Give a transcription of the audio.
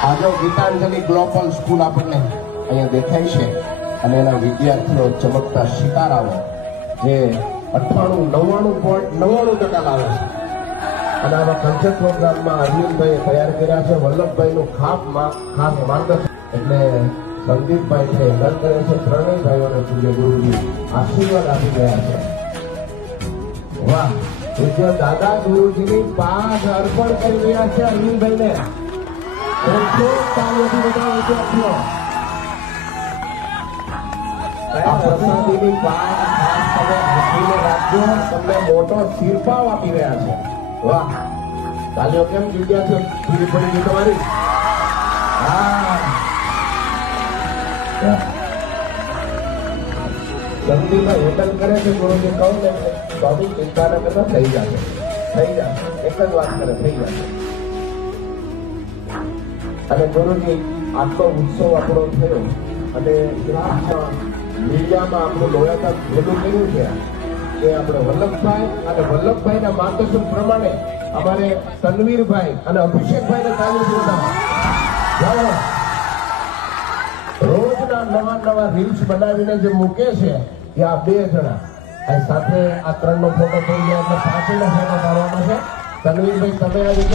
આજે Gitanjali global school આપણને અહીંયા દેખાય છે અને એના વિદ્યાર્થીઓ ચમકતા સિતારાઓ જે 98-99.99% લાવે છે અને આવા કલ્ચર પ્રોગ્રામમાં અરવિંદભાઈએ તૈયાર કર્યા છે. વલ્લભભાઈનું ખાસ માર્ગદર્શન એટલે સંદીપભાઈ છે, નંદગણેશ છે, ત્રણેય ભાઈઓને પૂજ્ય ગુરુજી આશીર્વાદ આપી ગયા છે. વાહ, પૂજ્ય દાદા ગુરુજીની પાસ અર્પણ કરી રહ્યા છે અરવિંદભાઈને. આ પ્રસાદીની પાસ ખાસ તમે આપીને રાખજો, તમને મોટો શિરપાવ આપી રહ્યા છે. વાહ, તાલીઓ કેમ જગ્યા છે પૂરી પડી ગઈ તમારી? હા, જલ્દીમાં હેતલ કરે છે ગુરુજી, કહું ને સ્વામી ચિંતા ન કરતા થઈ જશે. એક જ વાત કરે, થઈ જશે. અને ગુરુજી આટલો ઉત્સવ આપણો થયો અને મીડિયામાં આપણું લોયાતા ભેગું કર્યું છે કે આપણે વલ્લભભાઈના માર્ગદર્શન પ્રમાણે અમારે તનવીરભાઈ અને અભિષેકભાઈને ચાલુ છે. રોજના નવા રીલ્સ બનાવીને જે મૂકે છે એ આ બે જણા સાથે આ ત્રણનો ફોટો થઈ ગયા એટલે પાછળનો ફોટો પાડવાનો છે. તનવીરભાઈ તમે આવી